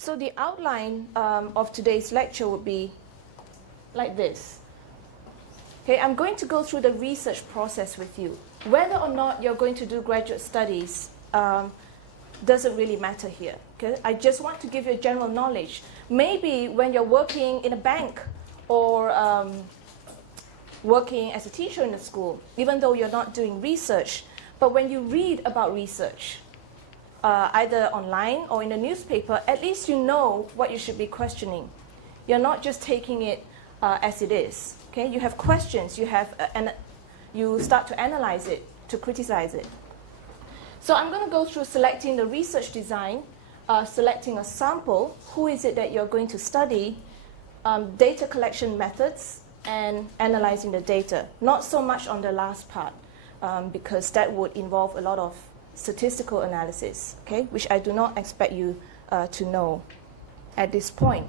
So the outline of today's lecture would be like this. Okay, I'm going to go through the research process with you. Whether or not you're going to do graduate studies doesn't really matter here. Okay? I just want to give you a general knowledge. Maybe when you're working in a bank or working as a teacher in a school, even though you're not doing research, but when you read about research, either online or in a newspaper, at least you know what you should be questioning. You're not just taking it as it is. Okay? You have questions, you start to analyze it, to criticize it. So I'm going to go through selecting the research design, selecting a sample, who is it that you're going to study, data collection methods, and analyzing the data. Not so much on the last part, because that would involve a lot of statistical analysis, okay, which I do not expect you to know at this point.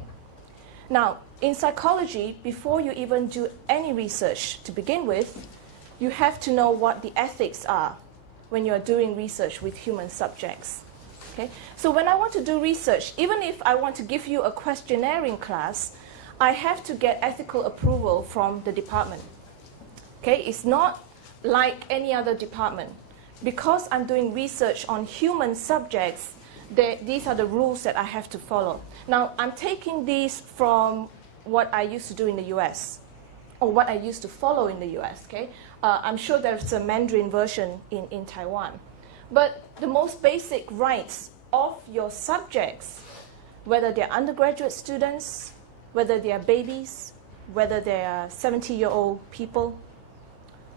Now, in psychology, before you even do any research to begin with, you have to know what the ethics are when you're doing research with human subjects. Okay? So when I want to do research, even if I want to give you a questionnaire in class, I have to get ethical approval from the department. Okay? It's not like any other department. Because I'm doing research on human subjects, these are the rules that I have to follow. Now, I'm taking these from what I used to do in the US, or what I used to follow in the US. Okay? I'm sure there's a Mandarin version in Taiwan. But the most basic rights of your subjects, whether they're undergraduate students, whether they are babies, whether they are 70-year-old people,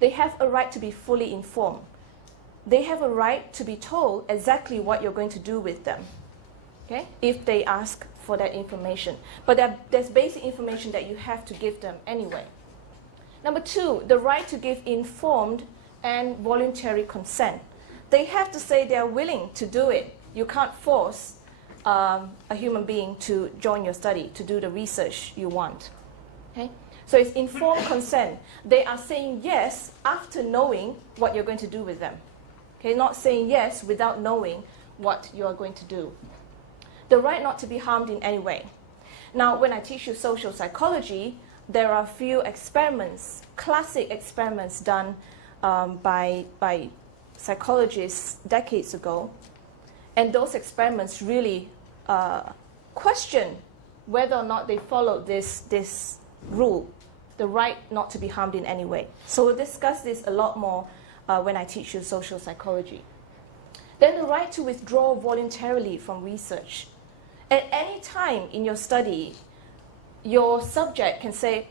they have a right to be fully informed. They have a right to be told exactly what you're going to do with them, okay, if they ask for that information. But there's basic information that you have to give them anyway. Number two, the right to give informed and voluntary consent. They have to say they are willing to do it. You can't force a human being to join your study, to do the research you want. Okay? So it's informed consent. They are saying yes after knowing what you're going to do with them. Okay, not saying yes without knowing what you are going to do. The right not to be harmed in any way. Now, when I teach you social psychology, there are a few experiments, classic experiments done by psychologists decades ago. And those experiments really question whether or not they followed this rule, the right not to be harmed in any way. So we'll discuss this a lot more when I teach you social psychology. Then the right to withdraw voluntarily from research. At any time in your study, your subject can say,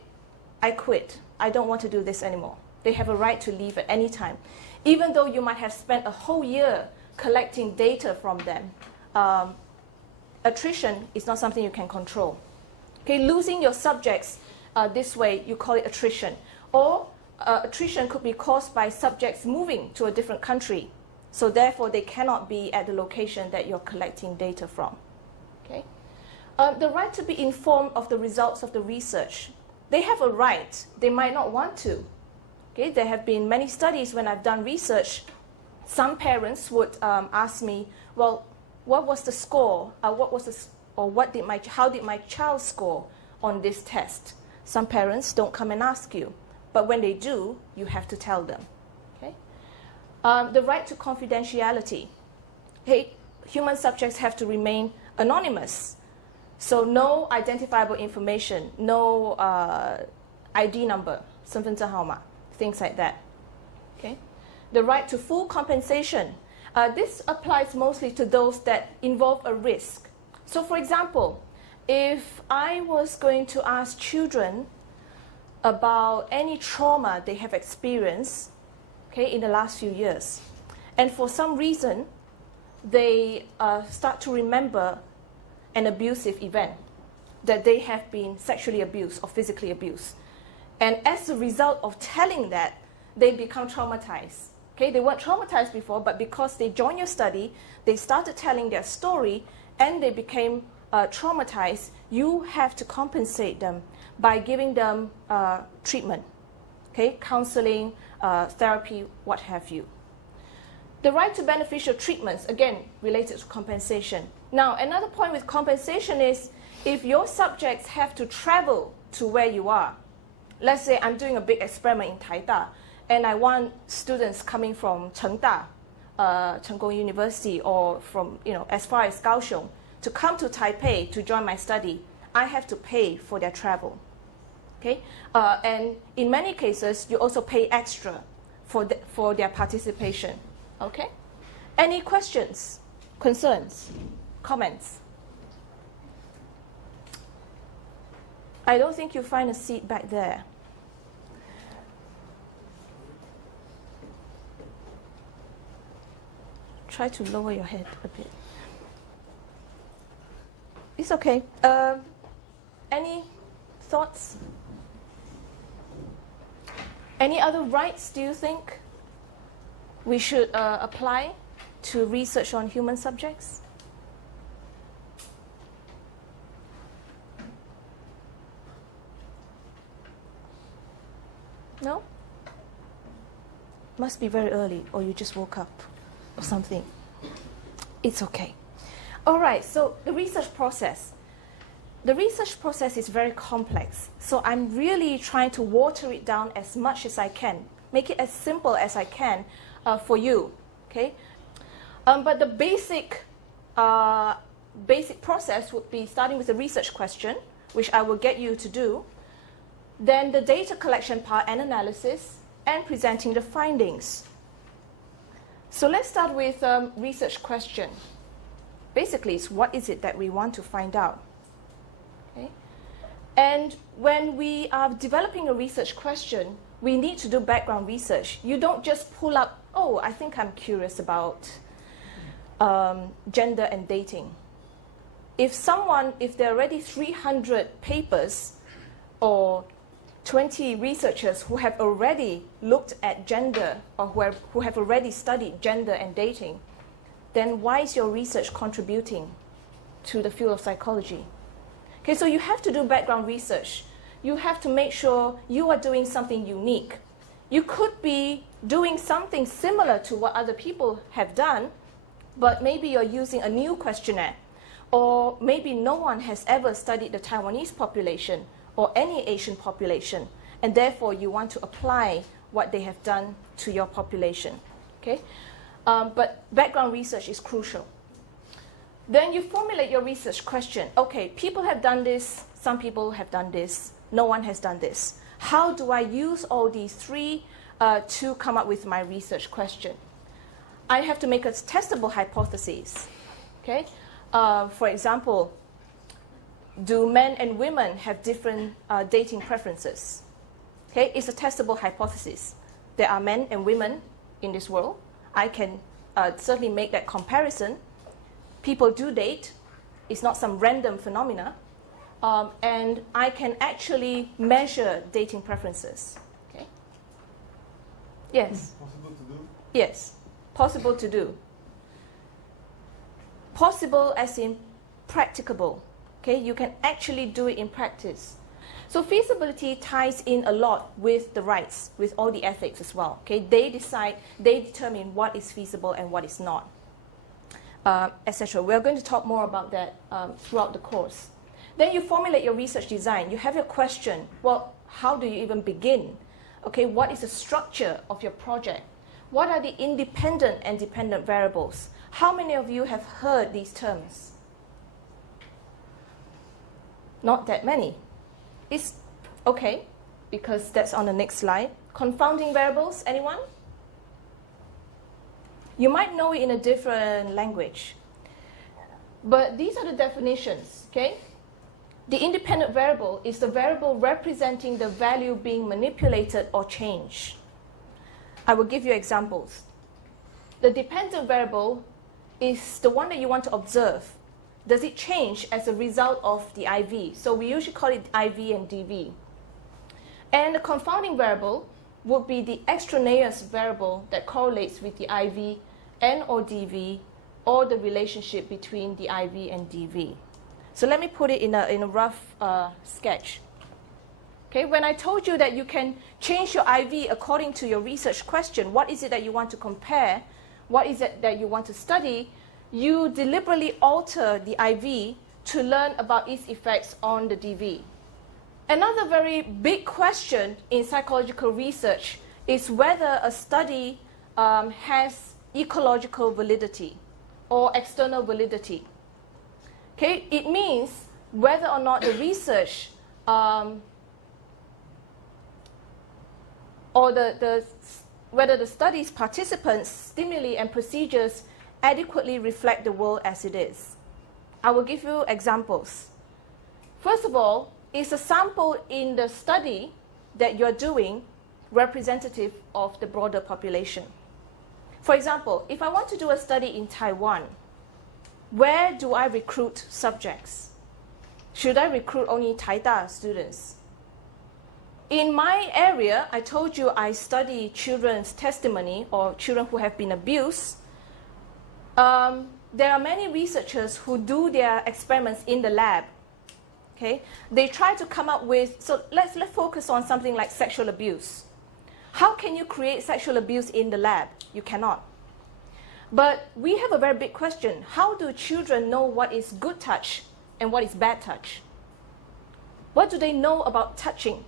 I quit. I don't want to do this anymore. They have a right to leave at any time. Even though you might have spent a whole year collecting data from them, attrition is not something you can control. Okay, losing your subjects this way, you call it attrition. Or attrition could be caused by subjects moving to a different country. So therefore, they cannot be at the location that you're collecting data from. Okay? The right to be informed of the results of the research. They have a right. They might not want to. Okay? There have been many studies when I've done research. Some parents would ask me, well, what was the score? How did my child score on this test? Some parents don't come and ask you. But when they do, you have to tell them. Okay? The right to confidentiality. Hey, human subjects have to remain anonymous. So no identifiable information, no ID number, 身份证号码, things like that. Okay? The right to full compensation. This applies mostly to those that involve a risk. So for example, if I was going to ask children about any trauma they have experienced, okay, in the last few years, and for some reason they start to remember an abusive event, that they have been sexually abused or physically abused. And as a result of telling that, they become traumatized. Okay, they weren't traumatized before, but because they joined your study, they started telling their story, and they became traumatized. You have to compensate them by giving them treatment, okay, counseling, therapy, what have you. The right to beneficial treatments, again, related to compensation. Now, another point with compensation is if your subjects have to travel to where you are. Let's say I'm doing a big experiment in Taida, and I want students coming from Chengda, Chengkong University, or from as far as Kaohsiung, to come to Taipei to join my study. I have to pay for their travel. Okay? And in many cases, you also pay extra for their participation. Okay? Any questions, concerns, comments? I don't think you'll find a seat back there. Try to lower your head a bit. It's okay. Any thoughts? Any other rights do you think we should apply to research on human subjects? No? Must be very early, or you just woke up, or something. It's okay. All right, so the research process. The research process is very complex, so I'm really trying to water it down as much as I can, make it as simple as I can for you, okay? But the basic process would be starting with a research question, which I will get you to do, then the data collection part and analysis, and presenting the findings. So let's start with research question. Basically, it's what is it that we want to find out. Okay? And when we are developing a research question, we need to do background research. You don't just pull up, oh, I think I'm curious about gender and dating. If there are already 300 papers or 20 researchers who have already looked at gender or who have already studied gender and dating, then why is your research contributing to the field of psychology? Okay, so you have to do background research. You have to make sure you are doing something unique. You could be doing something similar to what other people have done, but maybe you're using a new questionnaire, or maybe no one has ever studied the Taiwanese population or any Asian population, and therefore you want to apply what they have done to your population. Okay? But background research is crucial. Then you formulate your research question. Okay, people have done this, some people have done this, no one has done this. How do I use all these three to come up with my research question? I have to make a testable hypothesis. Okay? For example, do men and women have different dating preferences? Okay, it's a testable hypothesis. There are men and women in this world. I can certainly make that comparison. People do date. It's not some random phenomena. And I can actually measure dating preferences. Okay? Yes? Possible to do? Yes, possible to do. Possible as in practicable. Okay? You can actually do it in practice. So feasibility ties in a lot with the rights, with all the ethics as well. Okay? They determine what is feasible and what is not, etc. We're going to talk more about that throughout the course. Then you formulate your research design. You have your question. Well, how do you even begin? Okay, what is the structure of your project? What are the independent and dependent variables? How many of you have heard these terms? Not that many. It's okay, because that's on the next slide. Confounding variables, anyone? You might know it in a different language. But these are the definitions, okay? The independent variable is the variable representing the value being manipulated or changed. I will give you examples. The dependent variable is the one that you want to observe. Does it change as a result of the IV? So we usually call it IV and DV. And the confounding variable would be the extraneous variable that correlates with the IV and or DV, or the relationship between the IV and DV. So let me put it in a rough sketch. Okay, when I told you that you can change your IV according to your research question, what is it that you want to compare? What is it that you want to study? you deliberately alter the IV to learn about its effects on the DV. Another very big question in psychological research is whether a study has ecological validity or external validity. Okay, it means whether or not the research whether the study's participants, stimuli, and procedures adequately reflect the world as it is. I will give you examples. First of all, is a sample in the study that you're doing representative of the broader population? For example, if I want to do a study in Taiwan, where do I recruit subjects? Should I recruit only Taida students? In my area, I told you I study children's testimony or children who have been abused. There are many researchers who do their experiments in the lab. Okay? They try to come up with, so let's focus on something like sexual abuse. How can you create sexual abuse in the lab? You cannot. But we have a very big question. How do children know what is good touch and what is bad touch? What do they know about touching?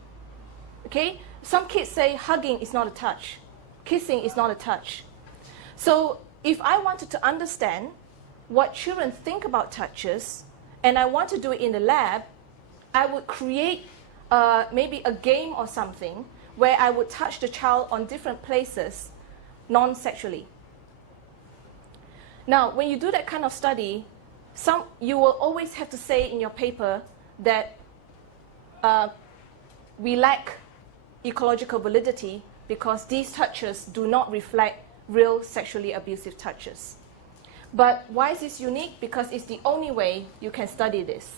Okay? Some kids say hugging is not a touch. Kissing is not a touch. So if I wanted to understand what children think about touches, and I want to do it in the lab, I would create maybe a game or something where I would touch the child on different places, non-sexually. Now, when you do that kind of study, you will always have to say in your paper that we lack ecological validity because these touches do not reflect real sexually abusive touches. But why is this unique? Because it's the only way you can study this.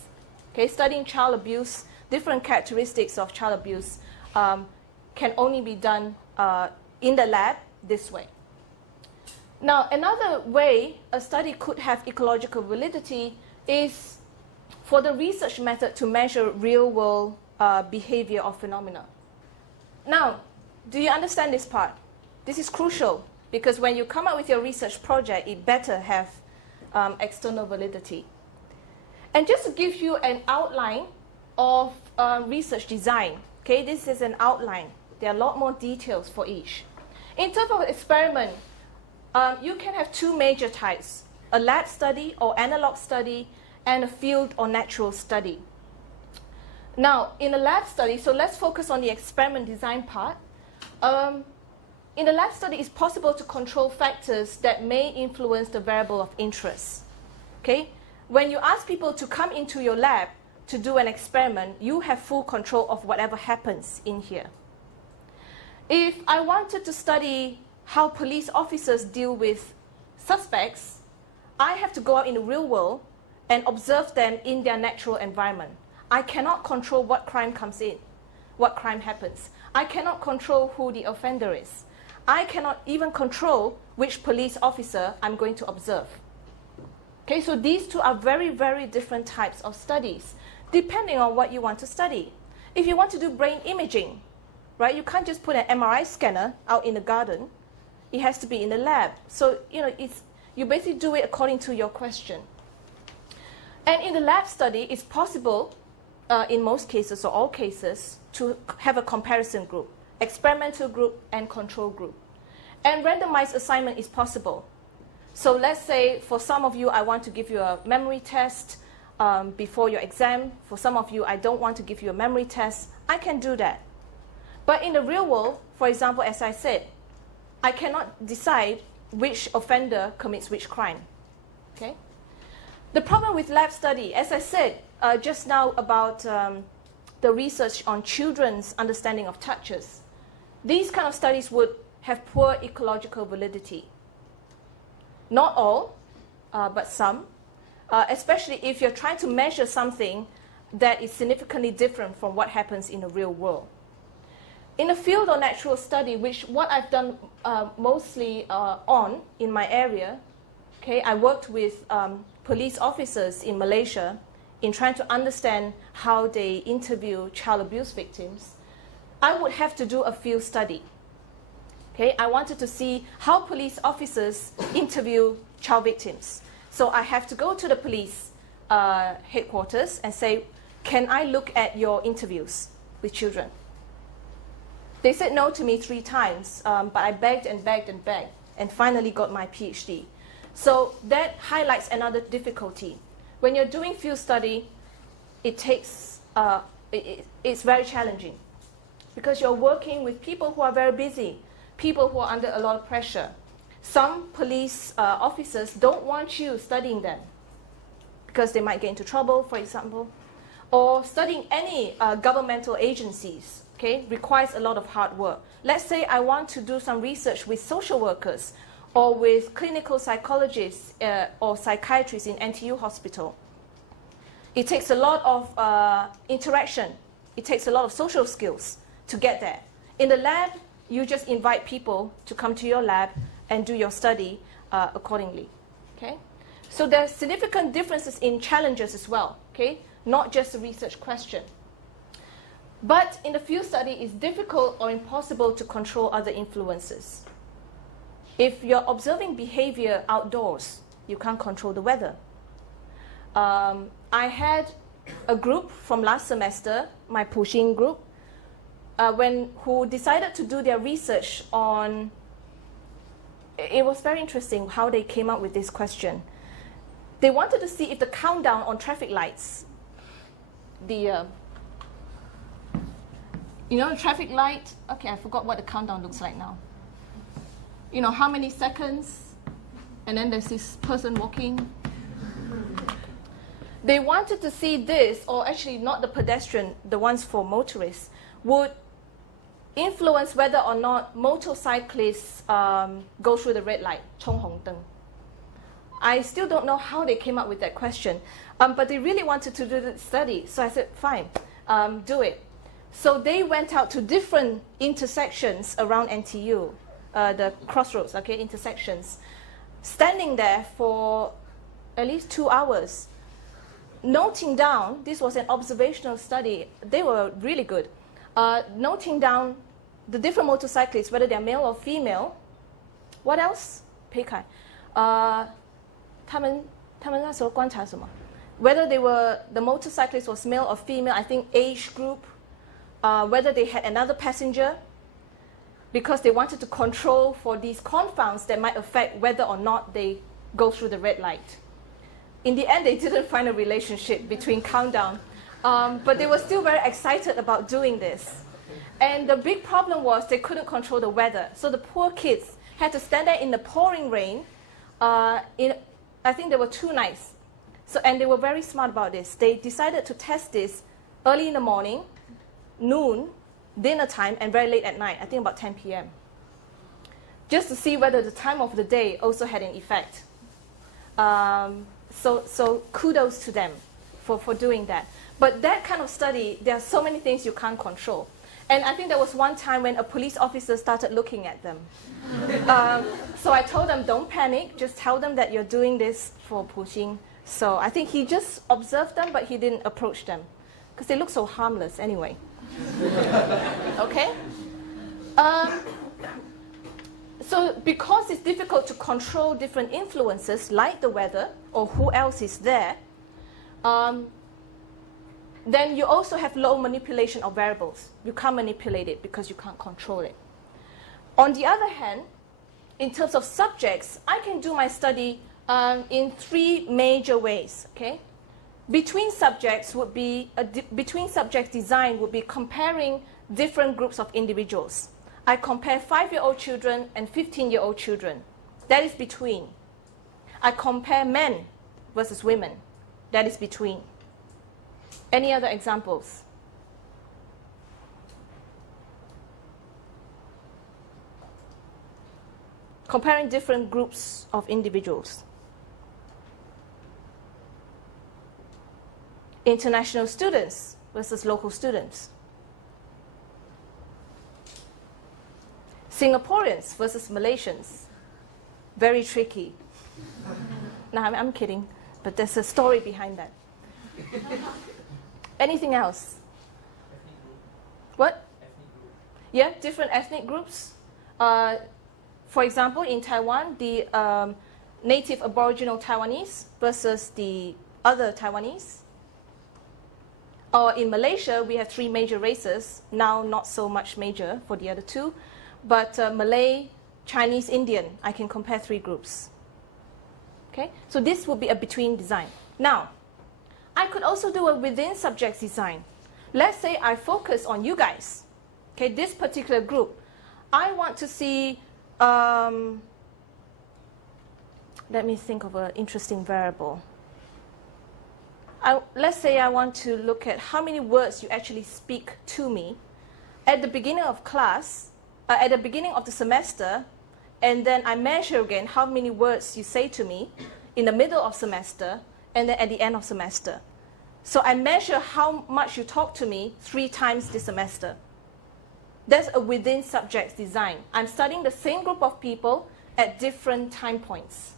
Okay, studying child abuse, different characteristics of child abuse can only be done in the lab this way. Now, another way a study could have ecological validity is for the research method to measure real-world behavior or phenomena. Now, do you understand this part? This is crucial because when you come up with your research project, it better have external validity. And just to give you an outline of research design, okay, this is an outline. There are a lot more details for each. In terms of experiment, you can have two major types, a lab study or analog study and a field or natural study. Now, in a lab study, so let's focus on the experiment design part. In the lab study, it's possible to control factors that may influence the variable of interest. Okay? When you ask people to come into your lab to do an experiment, you have full control of whatever happens in here. If I wanted to study how police officers deal with suspects, I have to go out in the real world and observe them in their natural environment. I cannot control what crime comes in, what crime happens. I cannot control who the offender is. I cannot even control which police officer I'm going to observe. Okay, so these two are very, very different types of studies, depending on what you want to study. If you want to do brain imaging, right, you can't just put an MRI scanner out in the garden. It has to be in the lab. So, you basically do it according to your question. And in the lab study, it's possible, in most cases or all cases, to have a comparison group, experimental group and control group. And randomized assignment is possible. So let's say for some of you, I want to give you a memory test before your exam. For some of you, I don't want to give you a memory test. I can do that. But in the real world, for example, as I said, I cannot decide which offender commits which crime. Okay? The problem with lab study, as I said just now about the research on children's understanding of touches, these kind of studies would have poor ecological validity. Not all, but some, especially if you're trying to measure something that is significantly different from what happens in the real world. In a field or natural study, which what I've done mostly on in my area, okay, I worked with police officers in Malaysia in trying to understand how they interview child abuse victims. I would have to do a field study. Okay, I wanted to see how police officers interview child victims. So I have to go to the police headquarters and say, can I look at your interviews with children? They said no to me 3 times, but I begged and begged and begged, and finally got my PhD. So that highlights another difficulty. When you're doing field study, it's very challenging because you're working with people who are very busy, people who are under a lot of pressure. Some police officers don't want you studying them because they might get into trouble, for example. Or studying any governmental agencies, okay, requires a lot of hard work. Let's say I want to do some research with social workers or with clinical psychologists or psychiatrists in NTU hospital. It takes a lot of interaction. It takes a lot of social skills to get there. In the lab, you just invite people to come to your lab and do your study accordingly. Okay? So there's significant differences in challenges as well, okay? Not just a research question. But in the field study, it's difficult or impossible to control other influences. If you're observing behavior outdoors, you can't control the weather. I had a group from last semester, my Puxing group, who decided to do their research on, it was very interesting how they came up with this question. They wanted to see if the countdown on traffic lights, the traffic light, okay, I forgot what the countdown looks like now. You know, how many seconds, and then there's this person walking. They wanted to see this, or actually not the pedestrian, the ones for motorists, would influence whether or not motorcyclists go through the red light, 冲红灯. I still don't know how they came up with that question, but they really wanted to do the study, so I said, fine, do it. So they went out to different intersections around NTU, the crossroads, okay, intersections, standing there for at least 2 hours, noting down, this was an observational study, they were really good, noting down the different motorcyclists, whether they're male or female. What else? 裴凯，他们那时候观察什么？ Whether the motorcyclist was male or female, I think age group, whether they had another passenger, because they wanted to control for these confounds that might affect whether or not they go through the red light. In the end, they didn't find a relationship between countdown, but they were still very excited about doing this. And the big problem was they couldn't control the weather. So the poor kids had to stand there in the pouring rain. I think there were 2 nights. So, and they were very smart about this. They decided to test this early in the morning, noon, dinner time, and very late at night, I think about 10 p.m. Just to see whether the time of the day also had an effect. So kudos to them for doing that. But that kind of study, there are so many things you can't control. And I think there was one time when a police officer started looking at them. So I told them, don't panic, just tell them that you're doing this for Puxing. So I think he just observed them, but he didn't approach them, because they look so harmless anyway. Okay? So because it's difficult to control different influences, like the weather, or who else is there, then you also have low manipulation of variables. You can't manipulate it because you can't control it. On the other hand, in terms of subjects, I can do my study in 3 major ways. Okay, between subjects would be between subject design would be comparing different groups of individuals. I compare 5-year-old children and 15-year-old children. That is between. I compare men versus women. That is between. Any other examples? Comparing different groups of individuals. International students versus local students. Singaporeans versus Malaysians. Very tricky. No, I'm kidding, but there's a story behind that. Anything else? What? Yeah, different ethnic groups. For example, in Taiwan, the native Aboriginal Taiwanese versus the other Taiwanese. Or in Malaysia, we have 3 major races, now not so much major for the other 2, but Malay, Chinese, Indian, I can compare 3 groups. Okay, so this would be a between design. Now, I could also do a within subjects design. Let's say I focus on you guys, okay, this particular group. I want to see, let me think of an interesting variable. Let's say I want to look at how many words you actually speak to me at the beginning of class, at the beginning of the semester, and then I measure again how many words you say to me in the middle of semester, and then at the end of semester. So I measure how much you talk to me 3 times this semester. That's a within subjects design. I'm studying the same group of people at different time points.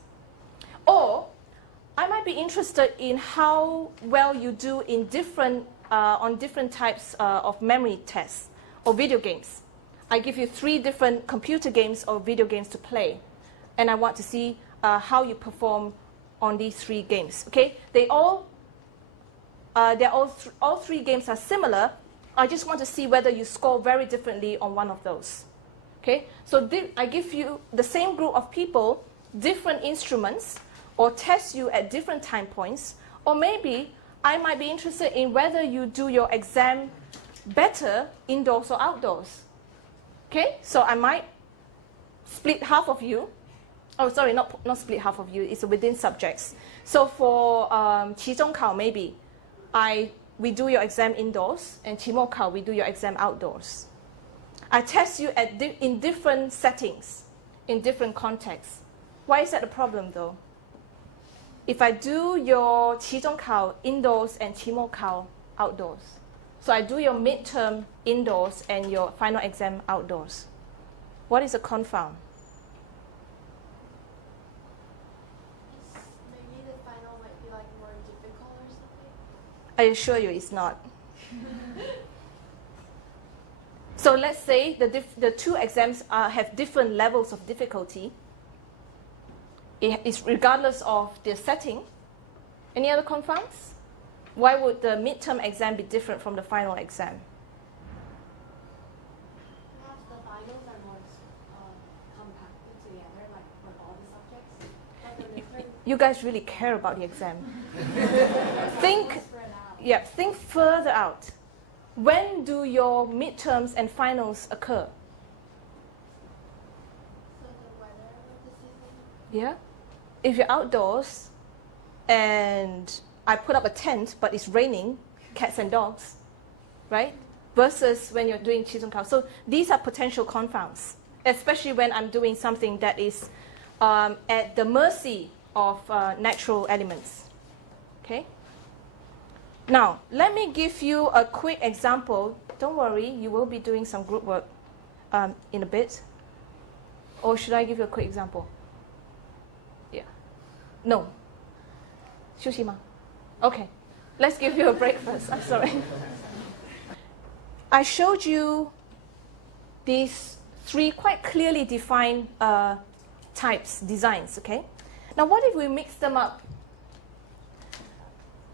Or I might be interested in how well you do in on different types of memory tests or video games. I give you 3 different computer games or video games to play, and I want to see how you perform on these 3 games. Okay, all 3 games are similar. I just want to see whether you score very differently on one of those. Okay, so I give you the same group of people, different instruments, or test you at different time points, or maybe I might be interested in whether you do your exam better indoors or outdoors. Okay, so I might split half of you. Oh, sorry, not split half of you. It's within subjects. So for 期中考 maybe, we do your exam indoors, and 期末考 we do your exam outdoors. I test you in different settings, in different contexts. Why is that a problem though? If I do your 期中考 indoors and 期末考 outdoors, so I do your midterm indoors and your final exam outdoors, what is a confound? Maybe the final might be like more difficult or something? I assure you it's not. So let's say the 2 exams have different levels of difficulty. It's regardless of the setting. Any other confounds? Why would the midterm exam be different from the final exam? Perhaps the finals are more compacted together, like for all the subjects. But the midterm You guys really care about the exam. spread out. Think further out. When do your midterms and finals occur? So the weather of the season. Yeah? If you're outdoors and I put up a tent but it's raining, cats and dogs, right? Versus when you're doing 期中考. So these are potential confounds, especially when I'm doing something that is at the mercy of natural elements. Okay? Now, let me give you a quick example. Don't worry, you will be doing some group work in a bit. Or should I give you a quick example? Yeah. No. 休息吗? Okay. Let's give you a break first. I'm sorry. I showed you these 3 quite clearly defined types, designs, okay? Now, what if we mix them up?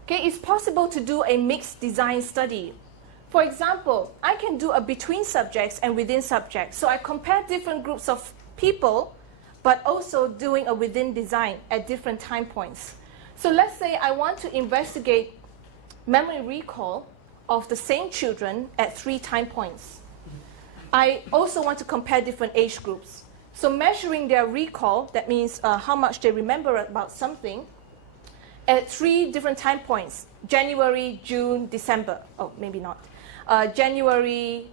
Okay, it's possible to do a mixed design study. For example, I can do a between subjects and within subjects. So I compare different groups of people, but also doing a within design at different time points. So let's say I want to investigate memory recall of the same children at 3 time points. I also want to compare different age groups. So measuring their recall, that means how much they remember about something, at 3 different time points: January, June, December. Oh, maybe not. January,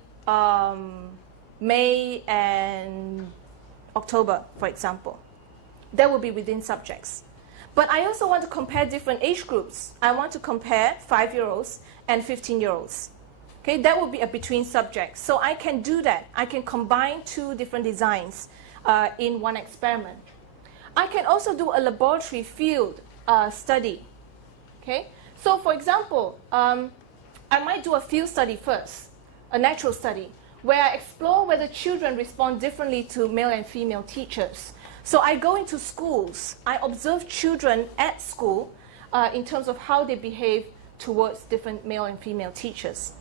May, and October, for example. That will be within subjects. But I also want to compare different age groups. I want to compare 5-year-olds and 15-year-olds. Okay, that would be a between subjects. So I can do that. I can combine 2 different designs in one experiment. I can also do a laboratory field study. Okay, so for example, I might do a field study first, a natural study, where I explore whether children respond differently to male and female teachers. So I go into schools. I observe children at school in terms of how they behave towards different male and female teachers.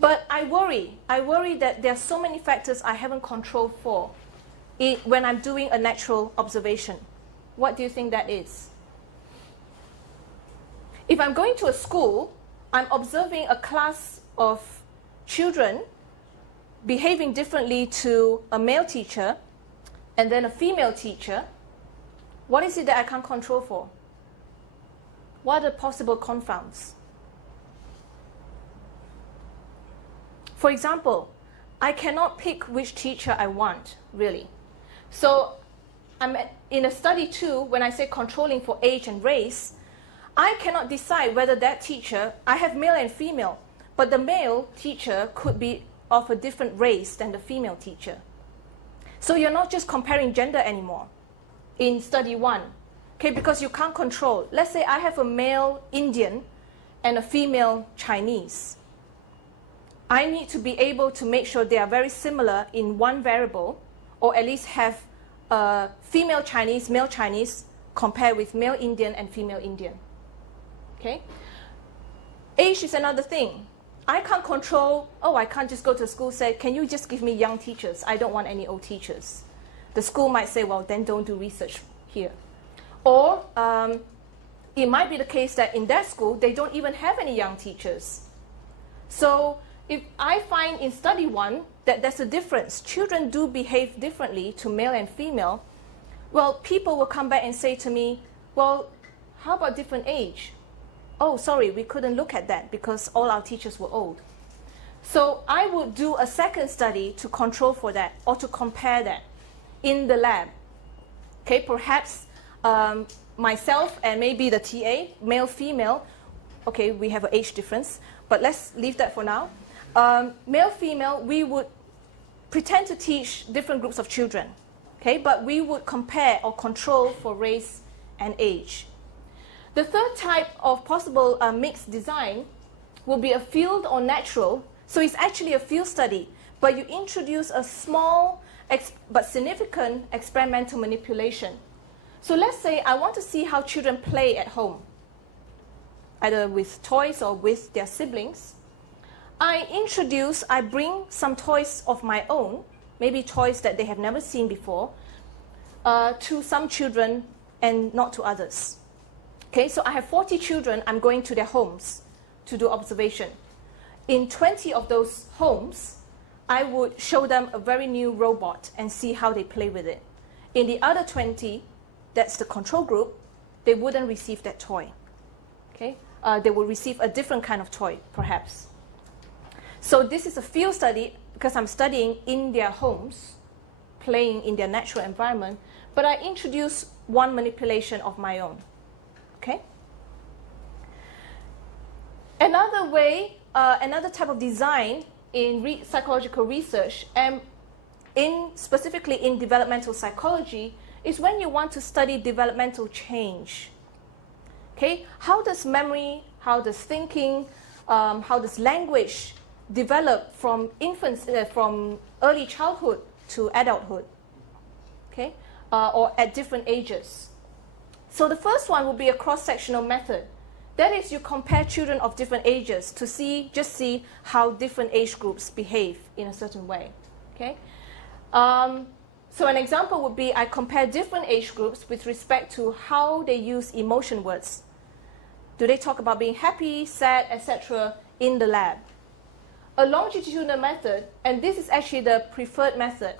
But I worry that there are so many factors I haven't controlled for when I'm doing a natural observation. What do you think that is? If I'm going to a school, I'm observing a class of children behaving differently to a male teacher and then a female teacher. What is it that I can't control for? What are the possible confounds? For example, I cannot pick which teacher I want, really. So I'm in a study 2, when I say controlling for age and race, I cannot decide whether that teacher, I have male and female, but the male teacher could be of a different race than the female teacher. So you're not just comparing gender anymore in study 1, okay, because you can't control. Let's say I have a male Indian and a female Chinese. I need to be able to make sure they are very similar in one variable, or at least have female Chinese, male Chinese compare with male Indian and female Indian. Okay? Age is another thing. I can't control, I can't just go to school and say, can you just give me young teachers? I don't want any old teachers. The school might say, well, then don't do research here. Or it might be the case that in that school, they don't even have any young teachers. So if I find in study 1 that there's a difference, children do behave differently to male and female, well, people will come back and say to me, well, how about different age? Oh, sorry, we couldn't look at that because all our teachers were old. So I would do a second study to control for that or to compare that in the lab. Okay, perhaps myself and maybe the TA, male, female, okay, we have an age difference, but let's leave that for now. Male, female, we would pretend to teach different groups of children, okay, but we would compare or control for race and age. The third type of possible mixed design will be a field or natural. So it's actually a field study, but you introduce a small but significant experimental manipulation. So let's say I want to see how children play at home, either with toys or with their siblings. I bring some toys of my own, maybe toys that they have never seen before, to some children and not to others. Okay, so I have 40 children, I'm going to their homes to do observation. In 20 of those homes, I would show them a very new robot and see how they play with it. In the other 20, that's the control group, they wouldn't receive that toy. Okay, they will receive a different kind of toy, perhaps. So this is a field study because I'm studying in their homes, playing in their natural environment, but I introduce one manipulation of my own. Okay? Another way, another type of design in psychological research, and specifically in developmental psychology, is when you want to study developmental change. Okay? How does memory, how does thinking, how does language develop from from early childhood to adulthood? Okay? Or at different ages. So the first one will be a cross-sectional method. That is, you compare children of different ages to just see how different age groups behave in a certain way. Okay? So an example would be I compare different age groups with respect to how they use emotion words. Do they talk about being happy, sad, etc. in the lab? A longitudinal method, and this is actually the preferred method.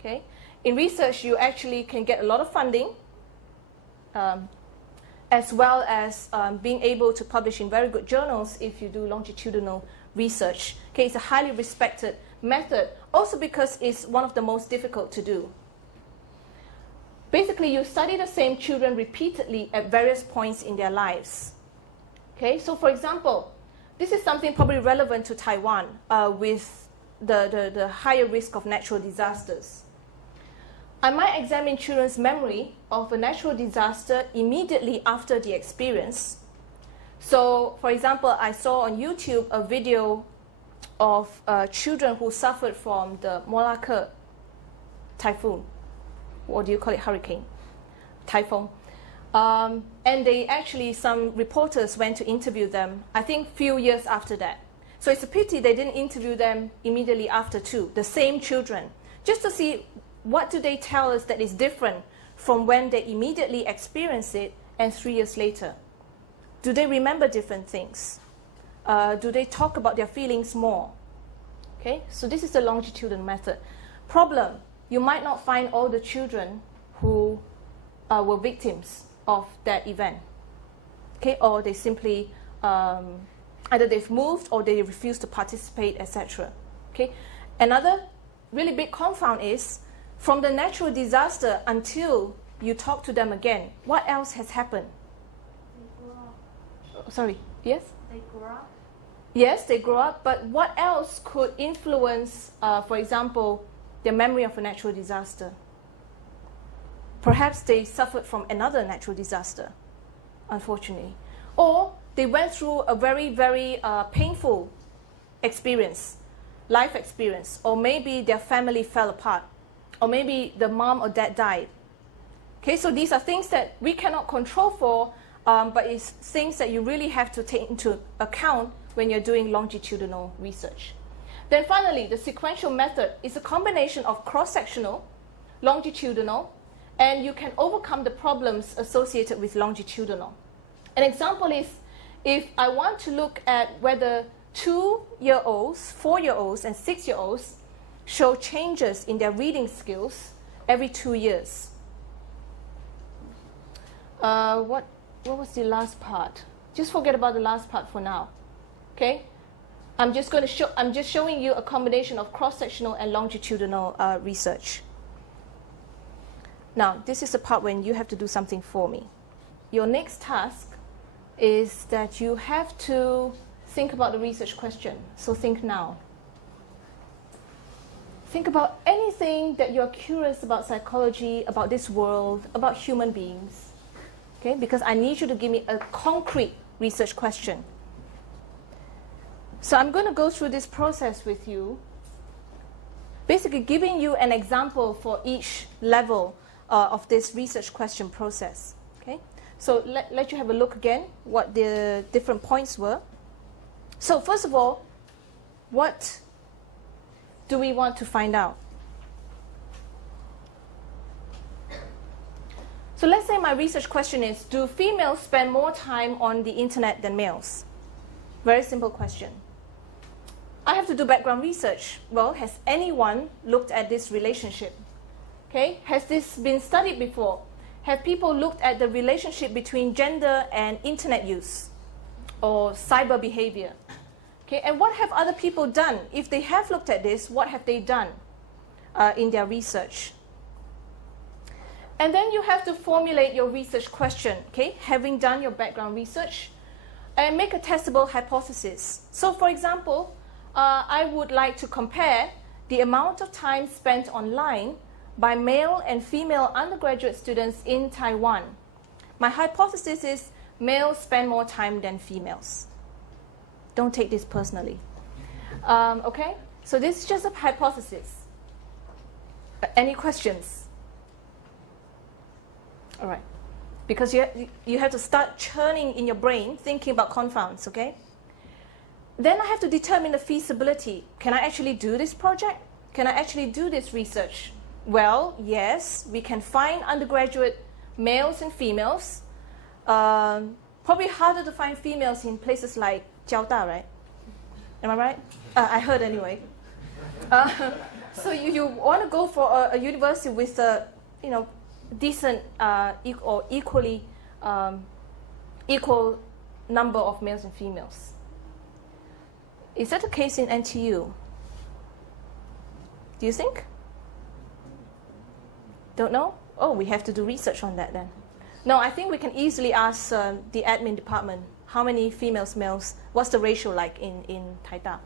Okay? In research, you actually can get a lot of funding, as well as being able to publish in very good journals if you do longitudinal research. Okay, it's a highly respected method, also because it's one of the most difficult to do. Basically, you study the same children repeatedly at various points in their lives. Okay, so for example, this is something probably relevant to Taiwan with the higher risk of natural disasters. I might examine children's memory of a natural disaster immediately after the experience. So, for example, I saw on YouTube a video of children who suffered from the Molaka typhoon. what do you call it, hurricane, typhoon. And they actually, some reporters went to interview them, I think few years after that. So it's a pity they didn't interview them immediately after too, the same children, just to see what do they tell us that is different from when they immediately experience it and 3 years later. Do they remember different things? Do they talk about their feelings more? Okay, so this is the longitudinal method. Problem, you might not find all the children who were victims of that event. Okay, or they simply, either they've moved or they refuse to participate, etc. Okay, another really big confound is from the natural disaster until you talk to them again, what else has happened? They grow up. Sorry, yes? They grow up. Yes, they grow up, but what else could influence, for example, their memory of a natural disaster? Perhaps they suffered from another natural disaster, unfortunately. Or they went through a very, very painful experience, life experience, or maybe their family fell apart, or maybe the mom or dad died. Okay, so these are things that we cannot control for, but it's things that you really have to take into account when you're doing longitudinal research. Then finally, the sequential method is a combination of cross-sectional, longitudinal, and you can overcome the problems associated with longitudinal. An example is if I want to look at whether 2-year-olds, 4-year-olds, and 6-year-olds show changes in their reading skills every 2 years. What was the last part? Just forget about the last part for now. Okay, I'm just showing you a combination of cross-sectional and longitudinal research. Now, this is the part when you have to do something for me. Your next task is that you have to think about the research question. So think now. Think about anything that you're curious about psychology, about this world, about human beings. Okay, because I need you to give me a concrete research question. So I'm going to go through this process with you, basically giving you an example for each level of this research question process. Okay, so let you have a look again what the different points were. So first of all, what do we want to find out? So let's say my research question is, do females spend more time on the internet than males? Very simple question. I have to do background research. Well, has anyone looked at this relationship? Okay, has this been studied before? Have people looked at the relationship between gender and internet use or cyber behavior? Okay, and what have other people done? If they have looked at this, what have they done in their research? And then you have to formulate your research question, okay, having done your background research, and make a testable hypothesis. So for example, I would like to compare the amount of time spent online by male and female undergraduate students in Taiwan. My hypothesis is males spend more time than females. Don't take this personally. Okay, so this is just a hypothesis. Any questions? All right, because you have to start churning in your brain, thinking about confounds, okay? Then I have to determine the feasibility. Can I actually do this project? Can I actually do this research? Well, yes, we can find undergraduate males and females. Probably harder to find females in places like Jiaoda, right? Am I right? I heard anyway. So you want to go for a university with a, decent or equally equal number of males and females. Is that the case in NTU? Do you think? Don't know? Oh, we have to do research on that then. No, I think we can easily ask the admin department how many females, males, what's the ratio like in Taita.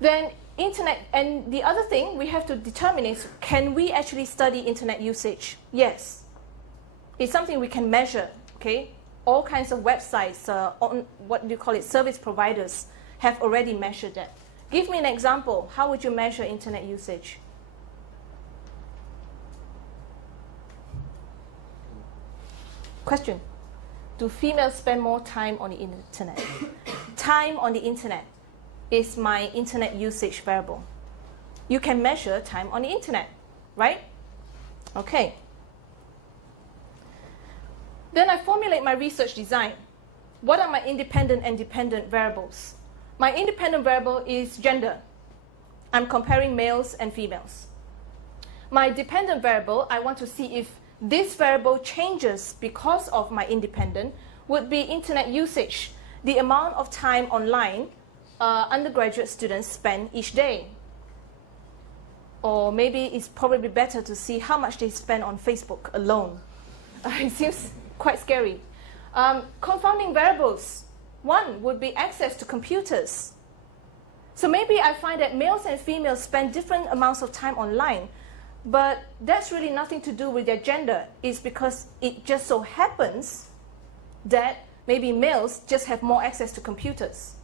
Then internet, and the other thing we have to determine is, can we actually study internet usage? Yes. It's something we can measure, okay? All kinds of websites, on what do you call it, service providers have already measured that. Give me an example. How would you measure internet usage? Question. Do females spend more time on the internet? Time on the internet is my internet usage variable. You can measure time on the internet, right? Okay. Then I formulate my research design. What are my independent and dependent variables? My independent variable is gender. I'm comparing males and females. My dependent variable, I want to see if this variable changes because of my independent, would be internet usage, the amount of time online undergraduate students spend each day. Or maybe it's probably better to see how much they spend on Facebook alone. It seems quite scary. Confounding variables. One would be access to computers. So maybe I find that males and females spend different amounts of time online, but that's really nothing to do with their gender. It's because it just so happens that maybe males just have more access to computers.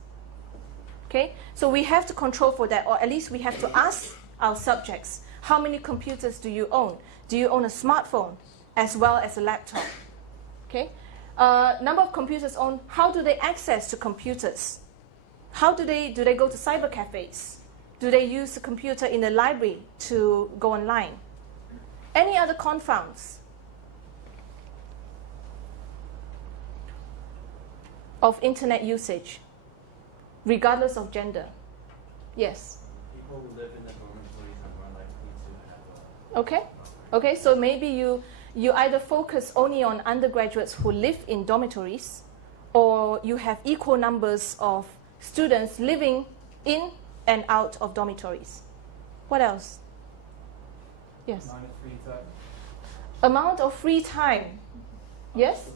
Okay? So we have to control for that, or at least we have to ask our subjects, how many computers do you own? Do you own a smartphone as well as a laptop? Okay? Number of computers owned, how do they access to computers? How do they go to cyber cafes? Do they use a computer in the library to go online? Any other confounds of internet usage, regardless of gender? Yes? People who live in the dormitories are more likely to have a... Okay. Okay, so maybe you either focus only on undergraduates who live in dormitories, or you have equal numbers of students living in and out of dormitories. What else? Yes? Amount of free time. Amount of free time. Yes?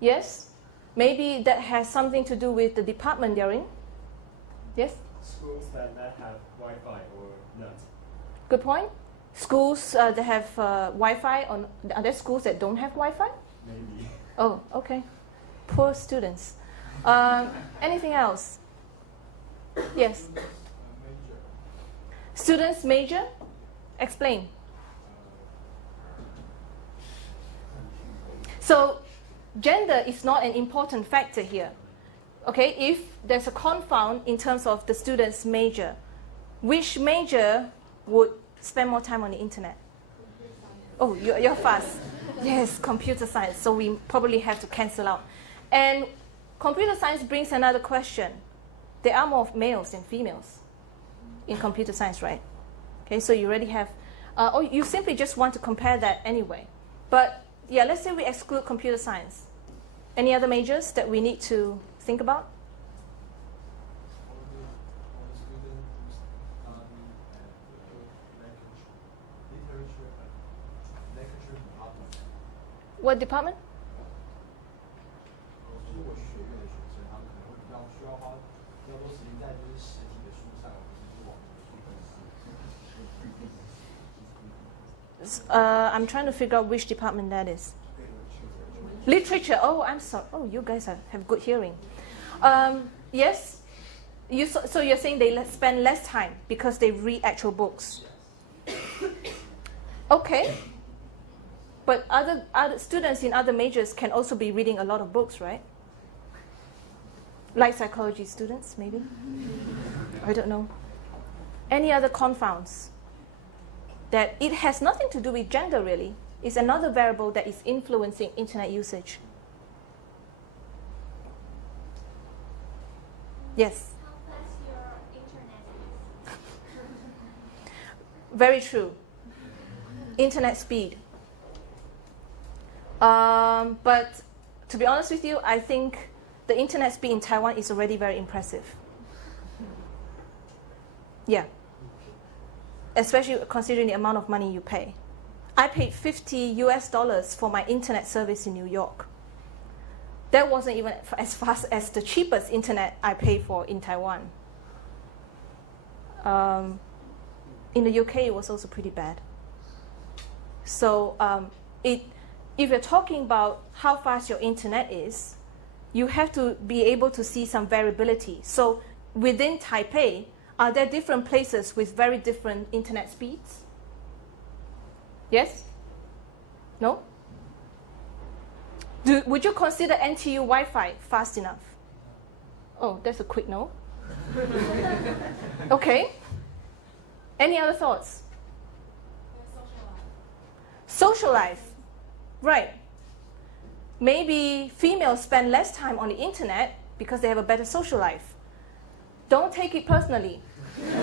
Yes? Maybe that has something to do with the department they're in. Yes? Schools that not have Wi-Fi or not. Good point. Schools that have Wi-Fi, are there schools that don't have Wi-Fi? Maybe. Oh, okay. Poor students. Anything else? Yes? Students major? Explain. So, gender is not an important factor here. Okay, if there's a confound in terms of the student's major, which major would spend more time on the internet? Oh, you're fast. Yes, computer science. So we probably have to cancel out. And computer science brings another question. There are more males than females in computer science, right? Okay, so you already have, or you simply just want to compare that anyway. But yeah, let's say we exclude computer science. Any other majors that we need to think about? What department? I'm trying to figure out which department that is. Literature. Oh, I'm sorry. Oh, you guys have good hearing. Yes. So you're saying they spend less time because they read actual books. Okay. But other students in other majors can also be reading a lot of books, right? Like psychology students, maybe? I don't know. Any other confounds? That it has nothing to do with gender, really. It's another variable that is influencing internet usage. Yes? How fast your internet is? Very true. Internet speed. But to be honest with you, I think the internet speed in Taiwan is already very impressive. Yeah. Especially considering the amount of money you pay. I paid $50 for my internet service in New York. That wasn't even as fast as the cheapest internet I paid for in Taiwan. In the UK, it was also pretty bad. So if you're talking about how fast your internet is, you have to be able to see some variability. So within Taipei, are there different places with very different internet speeds? Yes? No? Would you consider NTU Wi-Fi fast enough? Oh, that's a quick no. Okay. Any other thoughts? Social life. Right. Maybe females spend less time on the internet because they have a better social life. Don't take it personally.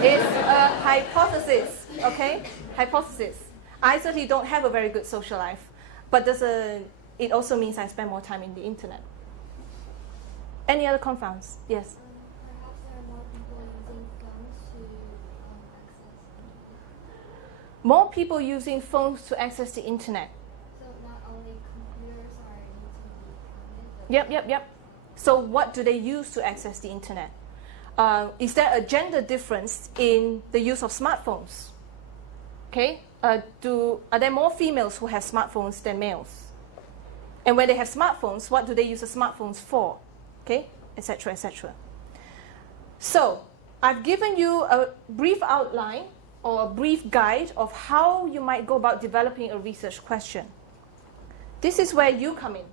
It's a hypothesis, okay? Hypothesis. I certainly don't have a very good social life, but it also means I spend more time in the internet. Any other confounds? Yes? Perhaps there are more people using phones to access. More people using phones to access the internet. So not only computers are need to be counted. Yep. So what do they use to access the internet? Is there a gender difference in the use of smartphones? Okay, are there more females who have smartphones than males? And when they have smartphones, what do they use the smartphones for? Okay, etc., etc. So I've given you a brief outline or a brief guide of how you might go about developing a research question. This is where you come in.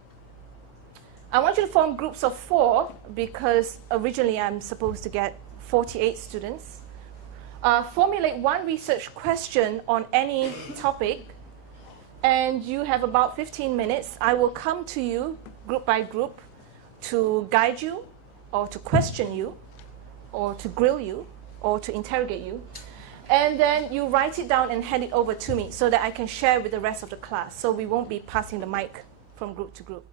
I want you to form groups of 4 because originally I'm supposed to get 48 students. Formulate one research question on any topic, and you have about 15 minutes. I will come to you group by group to guide you, or to question you, or to grill you, or to interrogate you. And then you write it down and hand it over to me so that I can share with the rest of the class, so we won't be passing the mic from group to group.